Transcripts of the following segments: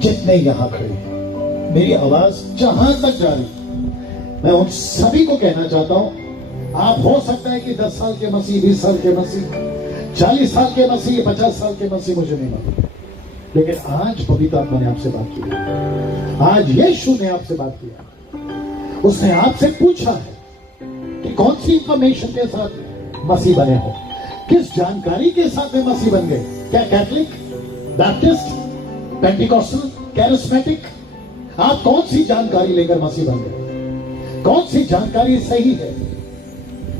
जितने यहां खड़े हैं, मेरी आवाज जहां तक जा रही, मैं उन सभी को कहना चाहता हूं, आप हो सकता है कि 10 साल के मसीह, 20 साल के मसीह, 40 साल के मसीह, 50 साल के मसीह, मुझे नहीं मालूम, लेकिन आज पवित्र आत्मा ने आपसे बात की, आज यीशु ने आपसे बात किया। उसने आपसे पूछा है कि कौन सी इंफॉर्मेशन के साथ मसीह बने हो, किस जानकारी के साथ में मसीह बन गए। क्या कैथलिक, बैप्टिस्ट, पेंटिकॉस्टल, कैरिस्मेटिक, आप कौन सी जानकारी लेकर मसीह बन गए? कौन सी जानकारी सही है?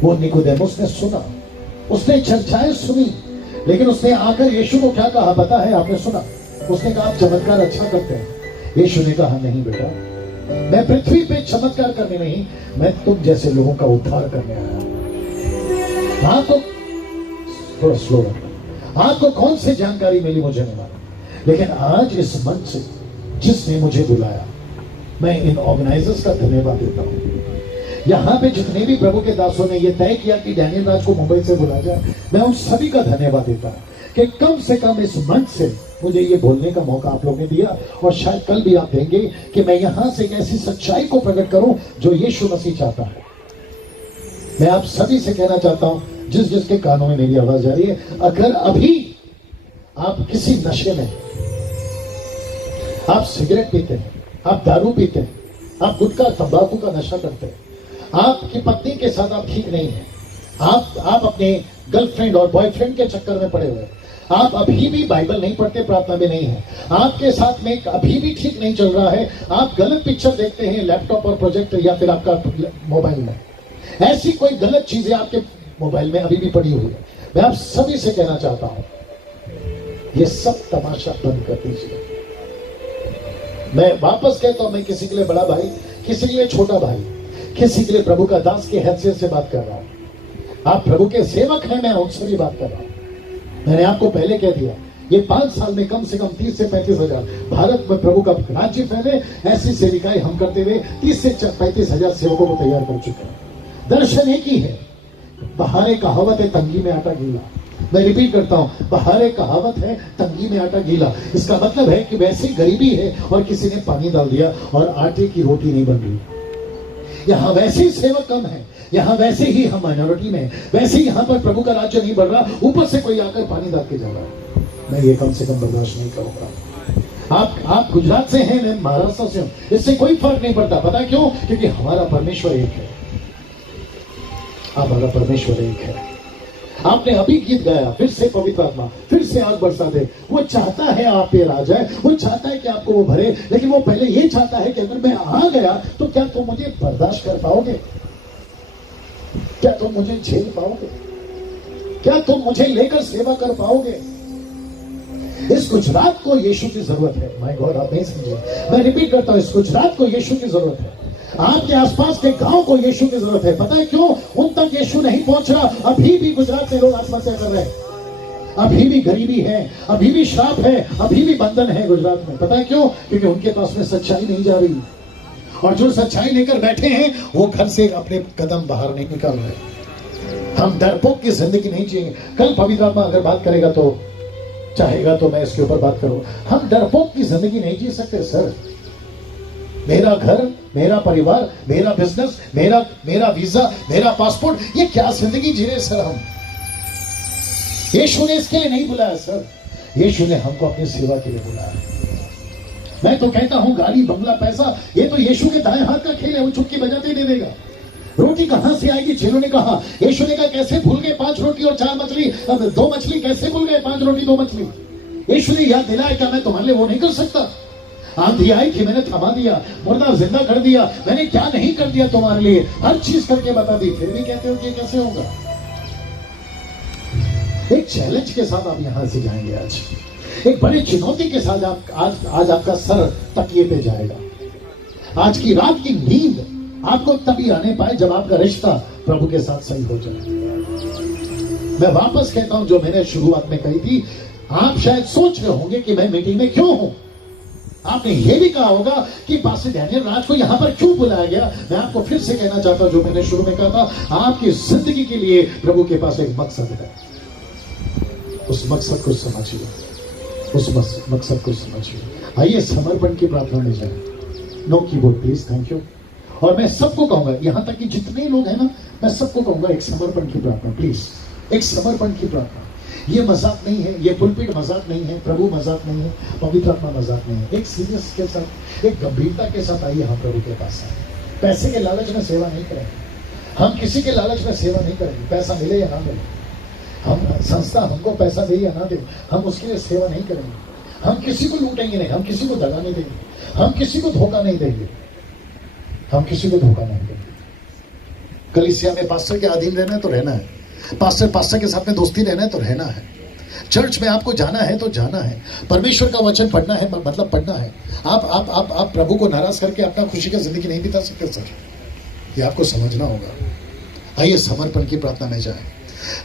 वो निकोदेमुस ने सुना, उसने चर्चाएं सुनी, लेकिन उसने आकर यीशु को क्या कहा पता है? आपने सुना, उसने कहा आप चमत्कार अच्छा करते हैं। यीशु ने कहा नहीं बेटा, मैं पृथ्वी पे चमत्कार करने नहीं, मैं तुम जैसे लोगों का उद्धार करने आया। हाँ तो थोड़ा स्लो रखना। आपको कौन सी जानकारी मिली मुझे नहीं मालूम, लेकिन आज इस मंच से जिसने मुझे बुलाया, मैं इन ऑर्गेनाइजर्स का धन्यवाद देता हूं। यहां पे जितने भी प्रभु के दासों ने यह तय किया कि डैनियल राज को मुंबई से बुलाया जाए, मैं उन सभी का धन्यवाद देता हूं कि कम से कम इस मंच से मुझे ये बोलने का मौका आप लोगों ने दिया, और शायद कल भी आप देंगे कि मैं यहां से एक ऐसी सच्चाई को प्रकट करूं जो यीशु मसीह चाहता है। मैं आप सभी से कहना चाहता हूं, जिस जिसके कानों में मेरी आवाज आ रही है, अगर अभी आप किसी नशे में, आप सिगरेट पीते हैं, आप दारू पीते हैं, आप गुटखा तंबाकू का नशा करते हैं, आपकी पत्नी के साथ आप ठीक नहीं है, आप अपने गर्लफ्रेंड और बॉयफ्रेंड के चक्कर में पड़े हुए, आप अभी भी बाइबल नहीं पढ़ते, प्रार्थना में नहीं है, आपके साथ में अभी भी ठीक नहीं चल रहा है, आप गलत पिक्चर देखते हैं लैपटॉप और प्रोजेक्टर या फिर आपका मोबाइल में, ऐसी कोई गलत चीजें आपके मोबाइल में अभी भी पड़ी हुई है, मैं आप सभी से कहना चाहता हूं, ये सब तमाशा बंद कर दीजिए। मैं वापस कहता हूं, मैं किसी के लिए बड़ा भाई, किसी के लिए छोटा भाई, किसी के लिए प्रभु का दास की हैसियत से बात कर रहा हूं। आप प्रभु के सेवक हैं, मैं उनसे भी बात कर रहा हूं। मैंने आपको पहले कह दिया, ये 5 साल में कम से कम 30 से 35 हजार भारत में प्रभु का राज्य फैले, ऐसी सेविकाएं हम करते हुए 30 से 35 हजार सेवकों को तैयार कर चुके हैं। दर्शन एक ही है, बाहर एक कहावत है, तंगी में आटा गीला। मैं रिपीट करता हूं, बाहर एक कहावत है, तंगी में आटा गीला। इसका मतलब है कि वैसी गरीबी है और किसी ने पानी डाल दिया और आटे की रोटी नहीं बन रही। यहां वैसे ही सेवक कम है, यहां वैसे ही हम माइनॉरिटी में, वैसे ही यहां पर प्रभु का राज्य नहीं बढ़ रहा, ऊपर से कोई आकर पानी डाल के जा रहा है। मैं ये कम से कम बर्दाश्त नहीं करूंगा। आप गुजरात से हैं, मैं महाराष्ट्र से हूं, इससे कोई फर्क नहीं पड़ता। पता क्यों? क्योंकि हमारा परमेश्वर एक है, हमारा परमेश्वर एक है। आपने अभी गीत गाया, फिर से पवित्र आत्मा फिर से आग बरसा दे। वो चाहता है आप पे राज है, वो चाहता है कि आपको वो भरे, लेकिन वो पहले ये चाहता है कि अगर मैं आ गया तो क्या तुम मुझे बर्दाश्त कर पाओगे? क्या तुम मुझे झेल पाओगे? क्या तुम मुझे लेकर सेवा कर पाओगे? इस गुजरात को यीशु की जरूरत है। माय गॉड, आप नहीं समझे, मैं रिपीट करता हूं, इस गुजरात को यीशु की जरूरत है। आपके आसपास के गांव को यीशु की जरूरत है। पता है क्यों? उन तक यीशु नहीं पहुंच रहा। अभी भी गुजरात से लोग आत्महत्या कर रहे हैं, अभी भी गरीबी है, अभी भी श्राप है, अभी भी बंधन है गुजरात में। पता है क्यों? क्योंकि उनके पास में सच्चाई नहीं जा रही, और जो सच्चाई लेकर बैठे हैं वो घर से अपने कदम बाहर नहीं निकाल रहे। हम डरपोक की जिंदगी नहीं जिएंगे। कल पवित्र आत्मा अगर बात करेगा तो चाहेगा तो मैं इसके ऊपर बात करूं। हम डरपोक की जिंदगी नहीं जी सकते सर। मेरा घर, मेरा परिवार, मेरा बिजनेस, मेरा वीजा, मेरा पासपोर्ट, ये क्या जिंदगी जी रहे सर हम? यीशु ने इसके लिए नहीं बुलाया सर, यीशु ने हमको अपनी सेवा के लिए बुलाया। मैं तो कहता हूं, गाड़ी, बंगला, पैसा, ये तो यीशु के दाएं हाथ का खेल है, वो चुटकी बजाते ही दे देगा। रोटी कहां से आएगी? चेलों ने कहा, यीशु ने कहा कैसे भूल गए 5 रोटी और 4 मछली, 2 मछली कैसे भूल गए? 5 रोटी 2 मछली। यीशु ने याद दिलाया, क्या मैं तुम्हारे लिए वो नहीं कर सकता? आंधी आई थी, मैंने थमा दिया, मुर्दा जिंदा कर दिया, मैंने क्या नहीं कर दिया तुम्हारे लिए? हर चीज करके बता दी, फिर भी कहते हो कि कैसे होगा? एक चैलेंज के साथ आप यहां से जाएंगे। आज एक बड़ी चुनौती के साथ आज आपका सर तकिए पे जाएगा। आज की रात की नींद आपको तभी आने पाए जब आपका रिश्ता प्रभु के साथ सही हो जाए। मैं वापस कहता हूं जो मैंने शुरुआत में कही थी। आप शायद सोच रहे होंगे कि मैं मीटिंग में क्यों हूं। आपने ये भी कहा होगा कि पास्टर डैनियल राज को यहां पर क्यों बुलाया गया। मैं आपको फिर से कहना चाहता हूं जो मैंने शुरू में कहा था, आपकी जिंदगी के लिए प्रभु के पास एक मकसद है। उस मकसद को समझिए। उस मकसद को समझिए। आइए समर्पण की प्रार्थना में जाए। No keyboard please, thank you. और मैं सबको कहूंगा, यहां तक कि जितने लोग हैं ना, मैं सबको कहूंगा एक समर्पण की प्रार्थना प्लीज, एक समर्पण की प्रार्थना। ये मजाक नहीं है, ये पुलपिट मजाक नहीं है, प्रभु मजाक नहीं है, पवित्र आत्मा मजाक नहीं है। एक सीरियस के साथ, एक गंभीरता के साथ आइए हम प्रभु के पास आए। पैसे के लालच में सेवा नहीं करेंगे, हम किसी के लालच में सेवा नहीं करेंगे। पैसा मिले या ना मिले, हम संस्था हमको पैसा दे या ना दे, हम उसके लिए सेवा नहीं करेंगे। हम किसी को लूटेंगे नहीं, हम किसी को दगा नहीं देंगे, हम किसी को धोखा नहीं देंगे, हम किसी को धोखा नहीं देंगे। कलीसिया में पास्टर के अधीन रहना है तो रहना है, पास्टर के साथ में दोस्ती रहना है तो रहना है, चर्च में आपको जाना है तो जाना है, परमेश्वर का वचन पढ़ना है मतलब पढ़ना है। आप प्रभु को नाराज करके अपना खुशी का जिंदगी नहीं बिता सकते सर, ये आपको समझना होगा। आइए समर्पण की प्रार्थना में जाए।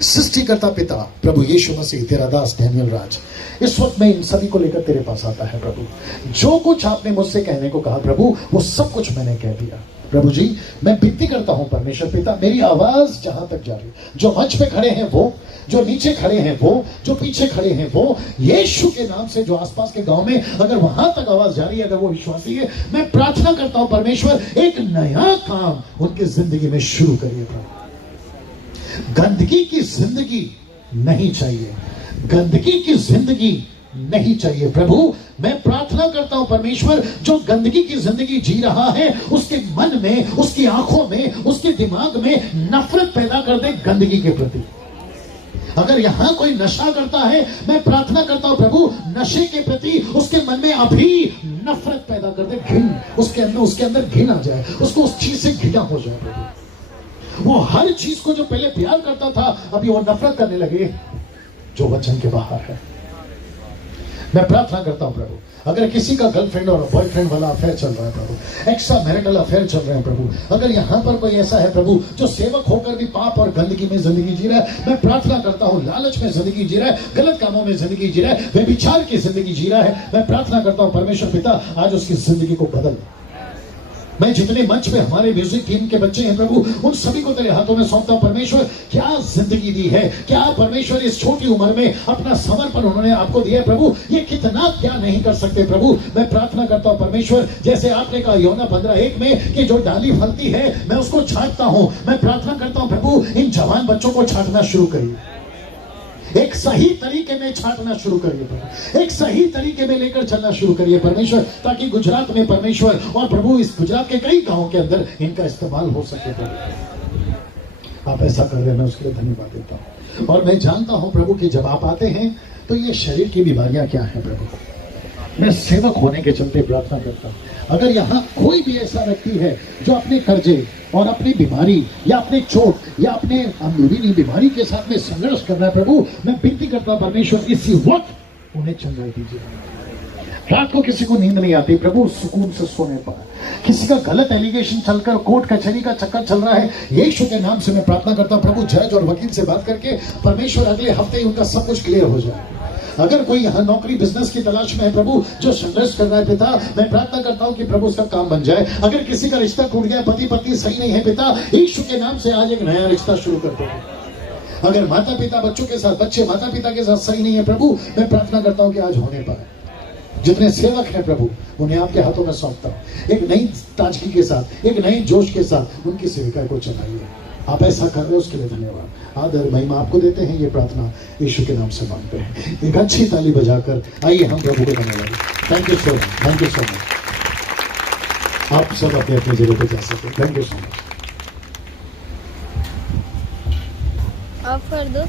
सृष्टिकर्ता पिता प्रभु यीशु मसीह, तेरा दास डैनियल राज इस वक्त में इन सभी को लेकर तेरे पास आता है प्रभु। जो कुछ आपने मुझसे कहने को कहा प्रभु, वो सब कुछ मैंने कह दिया प्रभु जी। मैं विनती करता हूं परमेश्वर पिता, मेरी आवाज जहां तक जा रही, जो मंच पे खड़े हैं वो, जो नीचे खड़े हैं वो, जो पीछे खड़े हैं वो, यीशु के नाम से जो आसपास के गांव में अगर वहां तक आवाज जा रही है, अगर वो विश्वासी है, मैं प्रार्थना करता हूं परमेश्वर, एक नया काम उनकी जिंदगी में शुरू करिए प्रभु। गंदगी की जिंदगी नहीं चाहिए, गंदगी की जिंदगी नहीं चाहिए प्रभु। मैं प्रार्थना करता हूं परमेश्वर, जो गंदगी की जिंदगी जी रहा है, उसके मन में, उसकी आंखों में, उसके दिमाग में नफरत पैदा कर दे गंदगी के प्रति। अगर यहां कोई नशा करता है, मैं प्रार्थना करता हूं प्रभु, नशे के प्रति उसके मन में अभी नफरत पैदा कर दे, घिन उसके अंदर घिन आ जाए, उसको उस चीज से घिना हो जाए प्रभु। वो हर चीज को जो पहले प्यार करता था, अभी वो नफरत करने लगे जो वचन के बाहर है। मैं प्रार्थना करता हूं प्रभु, अगर किसी का गर्लफ्रेंड और बॉयफ्रेंड वाला अफेयर चल रहा है प्रभु, एक्स्ट्रा मैरिटल अफेयर चल रहे हैं प्रभु, अगर यहां पर कोई ऐसा है प्रभु जो सेवक होकर भी पाप और गंदगी में जिंदगी जी रहा है, मैं प्रार्थना करता हूं, लालच में जिंदगी जी रहा है, गलत कामों में जिंदगी जी रहा है, व्यभिचार की जिंदगी जी रहा है, मैं प्रार्थना करता हूं परमेश्वर पिता, आज उसकी जिंदगी को बदल। मैं जितने मंच पे हमारे म्यूजिक टीम के बच्चे हैं प्रभु, उन सभी को तेरे हाथों में सौंपता हूं परमेश्वर। क्या जिंदगी दी है, क्या परमेश्वर इस छोटी उम्र में अपना समर्पण उन्होंने आपको दिया है प्रभु, ये कितना क्या नहीं कर सकते प्रभु। मैं प्रार्थना करता हूं परमेश्वर, जैसे आपने कहा योना 15:1 में कि जो डाली फलती है मैं उसको छांटता हूं, मैं प्रार्थना करता हूं प्रभु, इन जवान बच्चों को छांटना शुरू करिए, एक सही तरीके में छांटना शुरू करिए, एक सही तरीके में लेकर चलना शुरू करिए परमेश्वर, ताकि गुजरात में परमेश्वर और प्रभु इस गुजरात के कई गांवों के अंदर इनका इस्तेमाल हो सके प्रभु। आप ऐसा कर रहे हैं, मैं उसके लिए धन्यवाद देता हूं। और मैं जानता हूं प्रभु कि जब आप आते हैं तो ये शरीर की बीमारियां क्या है प्रभु, मैं सेवक होने के चलते प्रार्थना करता हूं, अगर यहाँ कोई भी ऐसा व्यक्ति है जो अपने कर्जे और अपनी बीमारी या अपने चोट या अपने अंदरूनी बीमारी के साथ में संघर्ष कर रहा है प्रभु, मैं विनती करता हूं परमेश्वर, इसी वक्त उन्हें चंगाई दीजिए। रात को किसी को नींद नहीं आती प्रभु, सुकून से सोने पर, किसी का गलत एलिगेशन चलकर कोर्ट कचहरी का चक्कर चल रहा है, यीशु के नाम से मैं प्रार्थना करता हूं प्रभु, जज और वकील से बात करके परमेश्वर अगले हफ्ते ही उनका सब कुछ क्लियर हो जाए। अगर कोई यहाँ नौकरी बिजनेस की तलाश में है प्रभु, जो संघर्ष कर रहा है पिता, मैं प्रार्थना करता हूँ कि प्रभु उसका काम बन जाए। अगर किसी का रिश्ता टूट गया, पति पत्नी सही नहीं है पिता, यीशु के नाम से आज एक नया रिश्ता शुरू कर दो। अगर माता पिता बच्चों के साथ, बच्चे माता पिता के साथ सही नहीं है प्रभु, मैं प्रार्थना करता हूँ कि आज होने पाए। जितने सेवक हैं प्रभु, उन्हें आपके हाथों में सौंपता हूँ, एक नई ताजगी के साथ, एक नई जोश के साथ उनकी सेविका को चलाइए। आप ऐसा कर रहे हो, उसके लिए धन्यवाद, आदर महिमा आपको देते हैं। ये प्रार्थना यीशु के नाम से मांगते हैं। एक अच्छी ताली बजाकर आइए हम प्रभु को धन्यवाद। Thank you so much, thank you so much. आप सब अपने अपने जगह पे जा सकते। Thank you so much. Of कर दो।